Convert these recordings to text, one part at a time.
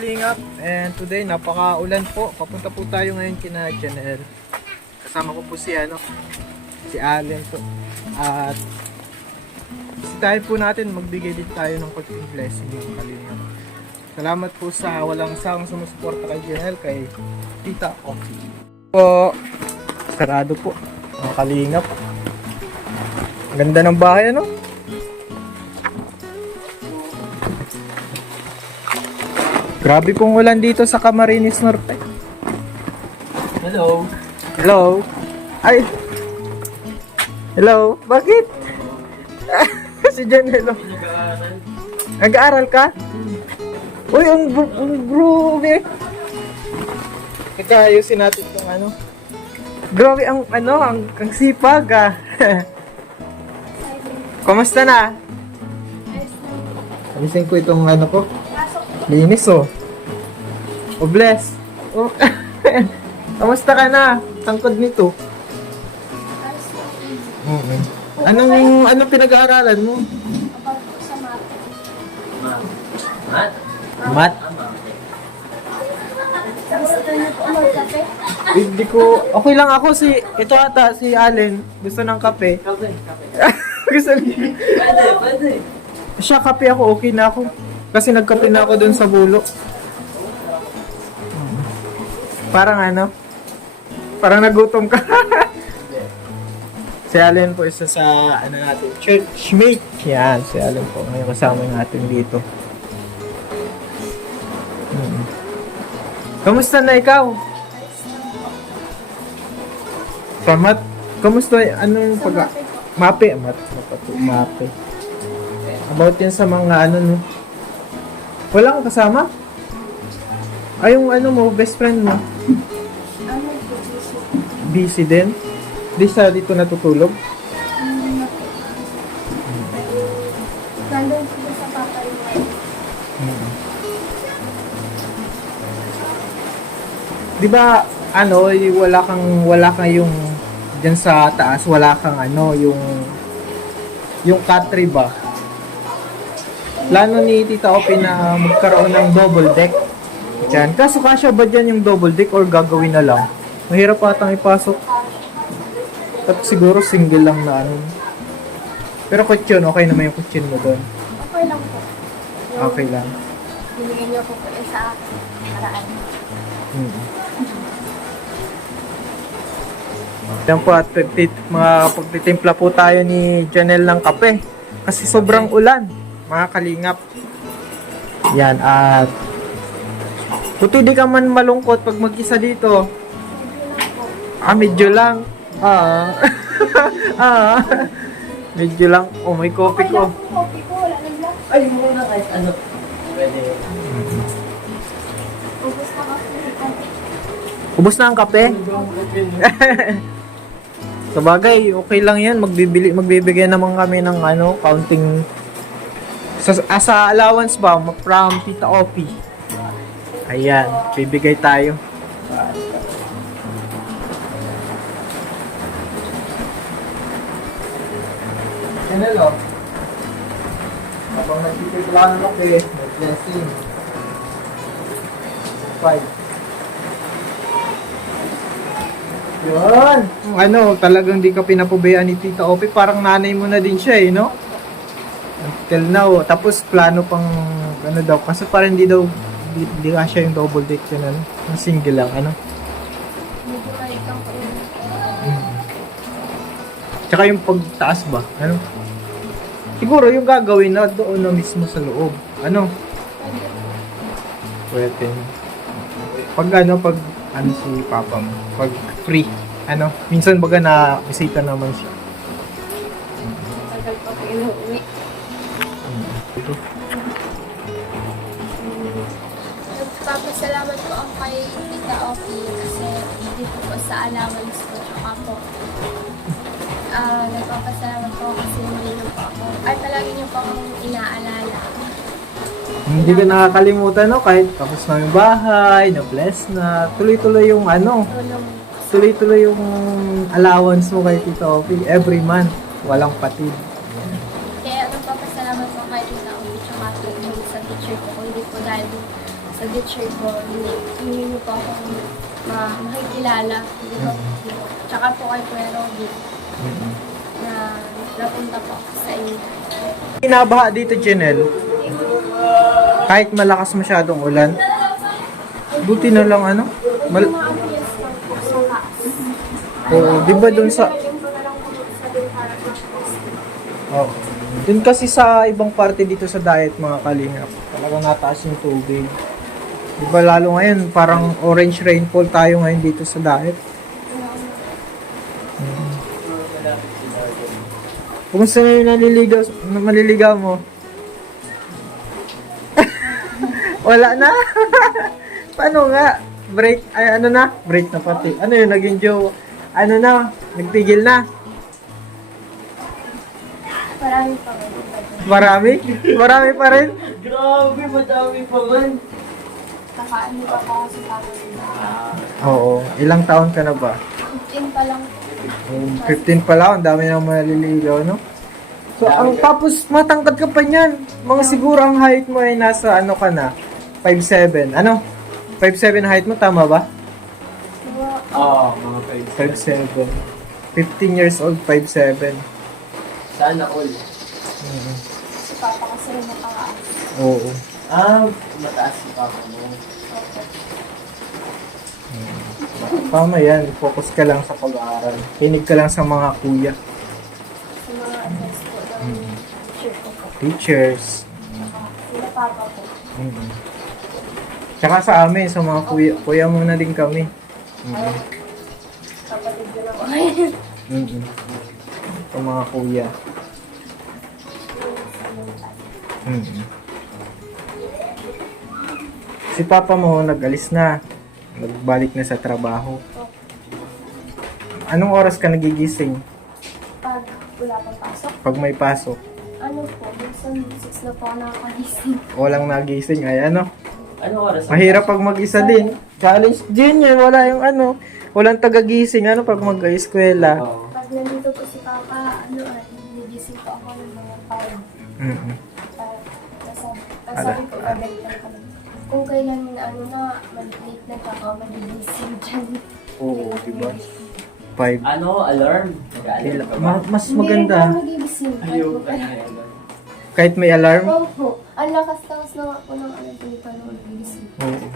Lingap, and today napaka-ulan po. Papunta po tayo ngayon kina Janelle. Kasama ko po si Allen po. At bisitahin po natin, magbigay din tayo ng konting blessing ng Kalingap. Salamat po sa walang sawang sumusuporta kay Janelle, kay Tita Oki. Po, sarado po ang Kalingap. Ganda ng bahay, ano? Grabe pong ulan dito sa Camarines Norte. Hello. Hello. Ay. Hello. Bakit? Si Janelle. Nag-aaral ka? Uy, ang grabe. Nag-ayusin natin itong ano. Grabe ang sipag ah. Kumusta na? Alisin ko itong ano ko. Linis oh. Oh bless. Oh. Kamusta ka na? Tangkod nito. Anong pinag-aaralan mo? Mat? Mat? Gusto niyo po magkape? Hindi ko. Okay lang ako ito ata si Allen. Gusto ng kape. Kape. Gusto niya. Pwede. Siya kape ako, okay na ako. Kasi nagkape na ako dun sa bulok. Parang parang nagutom ka. Si Allen po isa sa natin, churchmate. Yan, si Allen po. Ngayon kasama natin dito. Kamusta na ikaw? Sa mat? Kamusta? Anong mape? Mape. About yan sa mga no? Wala kang kasama? Ay, yung mo, best friend mo? Busy din? Di siya dito natutulog? Nandun po sa papa yung Di ba, wala kang yung dyan sa taas, wala kang yung country ba? Plano ni Tita Opi na magkaroon ng double deck. Diyan. Kaso kasya ba dyan yung double deck or gagawin na lang? Mahirap atang ipasok. Tapos siguro single lang na Pero kutsyon, okay naman yung kutsyon mo doon. okay lang po. Okay lang. Binigyan niyo po po sa akin. Paraan. Yan po at pagtitimpla po tayo ni Janelle ng kape. Kasi sobrang ulan, mga kalingap. Yan at buti di ka man malungkot pag mag-isa dito. Medyo lang. Medyo lang. Oh, may coffee Okay lang ko. po, coffee ko. Wala nang black. Ay, muna kahit ano. Pwede. Ubus na kasi. Ubus na ang kape? Sabagay, okay lang yan. Magbibigay naman kami ng counting sa allowance ba from Tita Opi. Ayan, bibigay tayo. Janelle, habang nagtitipla ng kape, may blessing. 5. Yun! Talagang di ka pinapabayaan ni Tita Opi. Parang nanay mo na din siya no? Until now. Tapos plano pang daw. Kasi parang di nga siya yung double deck yun, yung single lang, Medyo kahit ang kainin. Tsaka yung pagtaas ba, siguro yung gagawin na doon na mismo sa loob. Pwede. Pag si papa mo, pag free, minsan baga na bisita naman siya. Tagal pa po inuwi. Nagpapasalamat po ako kay Tita Opi kasi dito po sa allowance ko. Tsaka po, nagpapasalamat po ako kasi muli na po ako. Ay, palagi niyo po akong inaalala. Hindi ka nakakalimutan, kahit tapos na yung bahay, na-bless na, tuloy-tuloy yung Tulong. tuloy-tuloy yung allowance mo kay Tita Opi every month. Walang patid. Kaya nagpapasalamat po kay Tita Opi tsaka sa teacher ko. Kung hindi po dahil sa mag-cheer po, hindi niyo po ako makikilala. Tsaka po kay Kuya Robby na napunta po ako sa inyo. Binabaha dito, Janelle. Kahit malakas masyadong ulan. Buti na lang ano. Yung mga ambience lang po sa taas. Oo, di ba dun sa... Yung po na lang po sa dun para po. Oh. Dun kasi sa ibang parte dito sa diet mga kalingap, talagang nataas yung tubig. Di ba lalo ngayon, parang orange rainfall tayo ngayon dito sa diet. Kumusta na yung maliligaw mo? Wala na? Paano nga? Break, ay ano na? Break na pati. Ano yun, naging joke? Ano na? Nagtigil na? Marami pa rin. Marami? Marami pa rin? Grabe, madami pa man. Kakaano pa po ako sa pamilya. Oo. Ilang taon ka na ba? 15 pa lang po. 15 pa lang, ang dami nang maliligaw, no? So, tapos matangkad ka pa niyan. Mga siguro ang height mo ay nasa ano ka na? 5'7". Ano? 5'7" height mo, tama ba? Oo, mga 5'7". 15 years old, 5'7". Sana all. Si Papa kasi rin nakakaas. Oo. Mataas si Papa mo. Tama yan, focus ka lang sa pag-aaral. Kinig ka lang sa mga kuya, Sa mga advice po ng teacher ko po. teachers. Sila Papa po. Tsaka sa amin, sa mga kuya muna din kami. Kapatid ko na po ngayon. Sa mga kuya. Si papa mo nag-alis na. Nagbalik na sa trabaho. Anong oras ka nagigising? Pag wala pang pasok, Pag may pasok? ano po, minsan 6 na po ako nakakagising. Walang nagising. Ay ano? Anong oras? Mahirap pag mag-isa din. College din yan. Wala yung ano. Walang tagagising. Ano pag mag-eskwela? Oo. Pag nandito po si Papa, nagising po ako ng mga 5. Sabi ko, babalikan ka lang. Kung kailan late na pa ako, magigising dyan. Oo, diba? 5. Alarm? Nag-aalarm ka ba? Mas maganda. Hindi po magigising. Ayun. Kahit may alarm? Opo. Ang lakas-lakas na nga po ng dito nung magigising. Oo.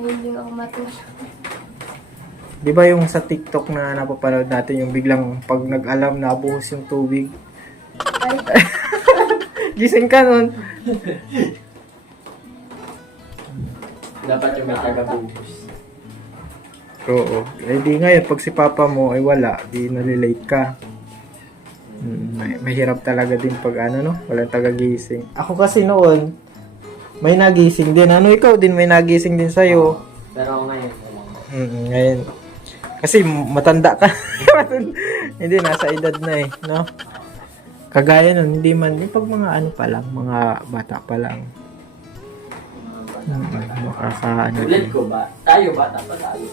Ngayon din ako matulog. Di ba yung sa TikTok na napapanood natin, yung biglang pag nag-alarm nabuhos yung tubig? Ay, Gising ka nun. Dapat yung may taga-bubus. Oo. Eh di ngayon, pag si papa mo ay wala, di nalilate ka. Mahirap talaga din pag ano, no? Walang tagagising. Ako kasi noon, may nagising din. Ano, ikaw din may nagising din sa'yo. Pero ngayon, Ngayon. Kasi matanda ka. Hindi, nasa edad na eh, no? Kagaya nun, hindi man, pag mga ano pa lang, mga bata pa lang. Makaka ano ulit din. ko ba? Tayo bata pa tayo.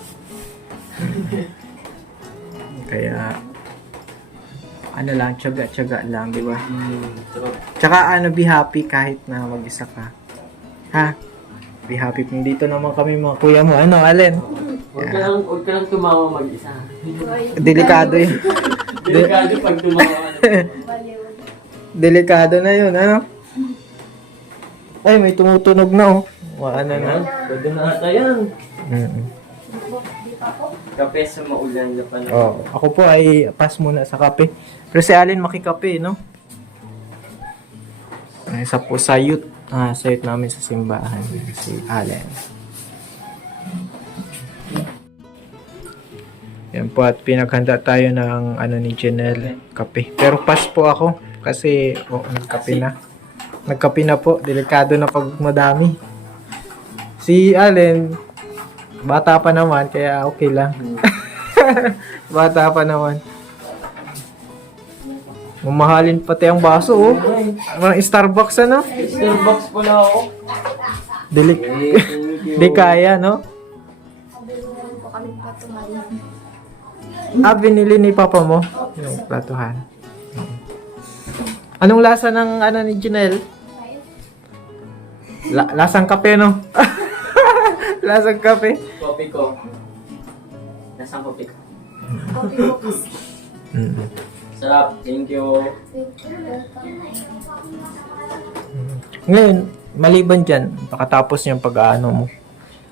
Kaya, ano lang, tiyaga-tiyaga lang, di ba? True. Tsaka ano, be happy kahit na mag-isa ka. Ha? Be happy. Kung dito naman kami mga kuya mo. Ano, Allen? Huwag ka lang tumawa mag-isa. Delikado yun. Delikado pag tumawa ka. baliw. Delikado na yun, ano? Ay, may tumutunog na, oh. Ano na? Pwede na ata yan. Di pa po. Kape sa maulan na pa na. Oh, ako po ay pass muna sa kape. Pero si Allen makikape, no? Ay, isa po sa youth. Sa youth namin sa simbahan. Si Allen. Yan po at pinaghanda tayo ng ano ni Janelle, kape. Pero pass po ako kasi nagkape na. Nagkape na po. Delikado na pag madami. Si Allen, bata pa naman, kaya okay lang. Bata pa naman. Mamahalin pati ang baso, oh. Mga Starbucks, ano? Starbucks pala ako. Di kaya, no? Sabi po kami patumarin. Binili ni papa mo? Yung platuhan. Anong lasa ng ano ni Janelle? Lasang kape, no? Lasang kape. Kopi ko. Nasaan kopi ko? Kopi ko kasi. Mm. Sarap. Thank you. Ngayon, maliban dyan, pakatapos niyang pag-ano mo,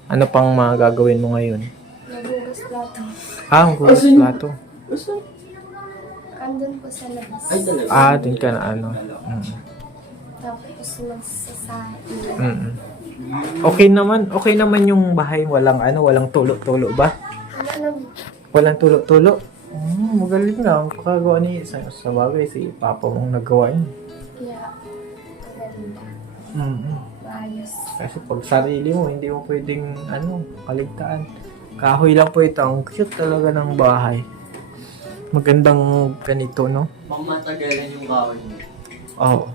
ano pang mga gagawin mo ngayon? Nagugas plato. Ang gugas Asin. plato. Gusto? Andun po sa labas. Ay, talaga. Dun ka na ano. Tapos magsasahin. Mm. Okay naman yung bahay, walang tulo-tulo ba? Ano lang, Walang tulo-tulo. Magaling na. Pakagawa ni sa bagay, si Papa mong nagawa yun. kaya maganda. Maayos. Kasi pag sarili mo, hindi mo pwedeng, kaligtaan. Kahoy lang po ito. Ang cute talaga ng bahay. Magandang ganito, no? Pangmatagalan yung kawan mo. Oo.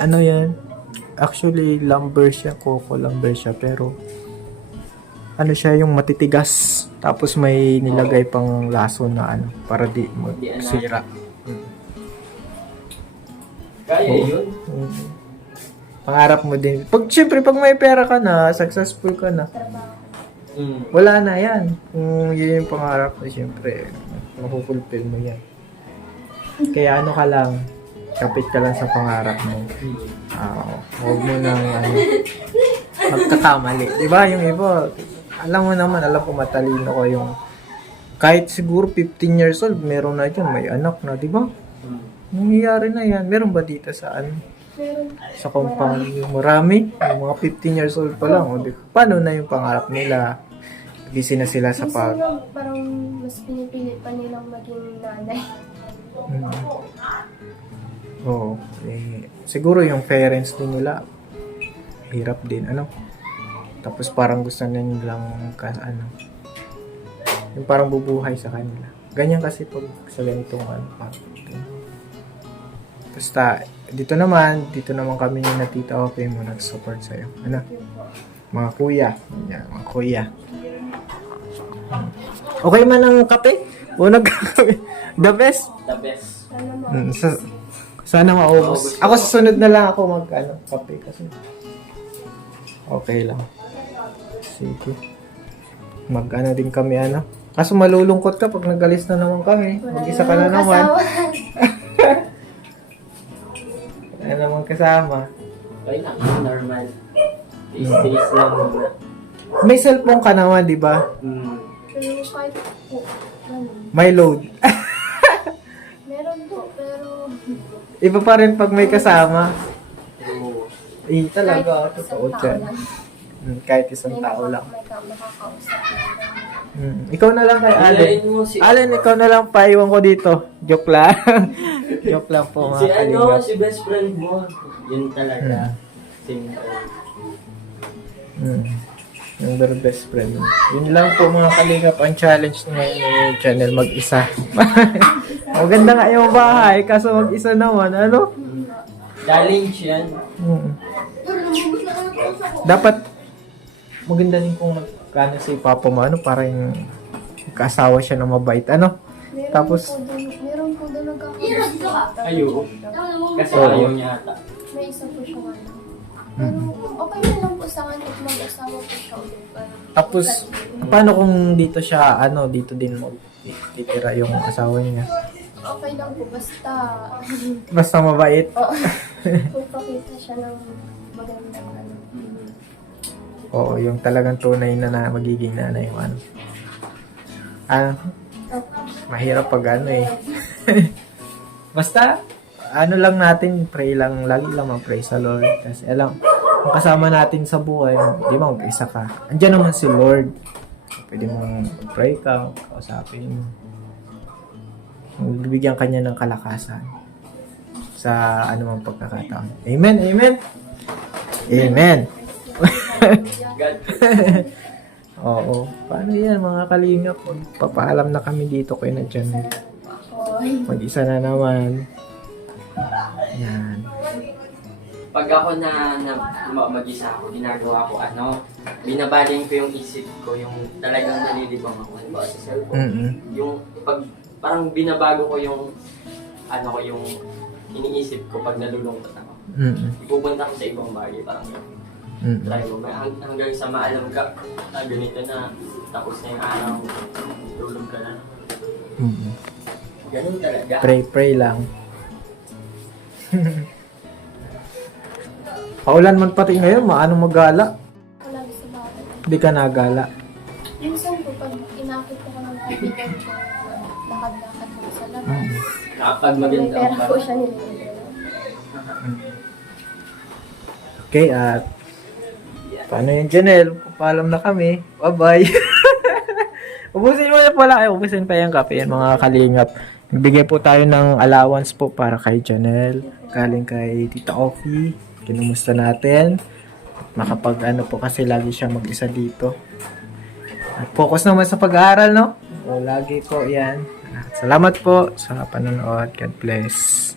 Ano yan? Actually, lumber siya. Coco lumber siya. Pero, ano siya yung matitigas. Tapos may nilagay pang laso na para di magsira. Kaya yun. Pangarap mo din. Siyempre, pag may pera ka na, successful ka na, Trabaho. wala na yan. Kung yun yung pangarap mo, siyempre, mapupulfill mo yan. Kaya ka lang, kapit ka lang sa pangarap mo. Huwag mo nang magkakamali. Diba? Yung iba, alam mo naman, alam ko matalino ko yung kahit siguro 15 years old, meron na dyan, may anak na, diba? Nangyayari na yan. Meron ba dito sa Meron. sa compound yung marami? Yung mga 15 years old pa lang. O, paano na yung pangarap nila? Busy na sila sa Minsan lang, parang mas pinipili pa nilang maging nanay. Oo. Siguro yung parents din nila, hirap din, Tapos parang gusto na nilang, yung parang bubuhay sa kanila. Ganyan kasi pag sa ganitong Basta, dito naman kami ni Tita Ope mo nag-support sa'yo. Mga kuya. Yan, mga kuya. Okay man ang kape? O nagkakape? The best? The best. Sana Sana maubos. Ako susunod na lang ako kape kasi. Okay lang. Sige. Din kami Kaso malulungkot ka pag nag-alis na naman kami. Mag-isa ka na naman. Wala naman kasama. Okay lang. Normal. Days lang muna. May cellphone ka naman, di ba? Pero kahit po, ganun. May load. Meron po, pero Iba pa rin pag may kasama. kahit Talaga. isang Totoo tao dyan. lang. Kahit isang tao lang. May makakausap lang. Ikaw na lang kay Allen. Hilahin mo si... Allen, ikaw na lang paiwan ko dito. Joke lang. Joke lang po Si mga kalingap. si best friend mo. Yun talaga. Simple. Yung very best friend. Yun lang po mga kalingap ang challenge ngayon ng channel mag-isa. Maganda nga yung bahay, kaso mag-isa naman, Challenge yan. Dapat maganda din kung nagkano si Papa mo, parang kasawa siya na mabait, Tapos- Meron po doon nagkakausap. Ayo. Kasi Oo. ayaw niya ata. May isa po siya Pero okay na lang po sa kanya at mag-asawa po siya ulit. Tapos, paano kung dito siya, dito din titira yung asawa niya? Okay lang po, basta Basta mabait. kung pakita siya ng magandang Oo, yung talagang tunay na magiging nanay mo. Mahirap pag Basta, lang natin, pray lang, lagi lang mag-pray sa Lord. Kasi ang kasama natin sa buhay, di ba mag-isa ka. Andiyan naman si Lord. Pwede mong pray ka, kausapin mo. Bibigyan kanya ng kalakasan sa anumang pagkakataon. Amen, amen. Amen. God. Oo. Paano yan mga kalingap? Papaalam na kami dito kayo na dyan. Mag-isa na naman. Yan. Pag ako na mag-isa ako, ginagawa ko binabaling ko yung isip ko, yung talagang nalilibang ako. Ano ba sa cellphone? Yung parang binabago ko yung yung iniisip ko pag nalulungkot ako. Ipupunta ko sa ibang bagay, parang yun. Try mo. Hanggang sa maalam ka, ganito na, tapos na yung araw, tulog ka na. Ganun talaga. Pray lang. Paulan man pati ngayon, maano magala? Wala sa bahay. Hindi ka nagala. Minsan po, pag inakit ko ng kaibigan ko, lakad-lakad po sa labas. Kapag May maganda pera ang po siya nililito. Okay, at paano yun, Janelle? Papaalam na kami. Bye-bye. Ubusin mo na pala. Ubusin pa yung kape, yan, mga kalingap. Nagbigay po tayo ng allowance po para kay Janelle. Galing kay Tita Offie. Kinumusta natin. Makapag ano po kasi lagi siya mag-isa dito. At focus naman sa pag-aaral, no? So, lagi po yan. Salamat po sa panonood. God bless.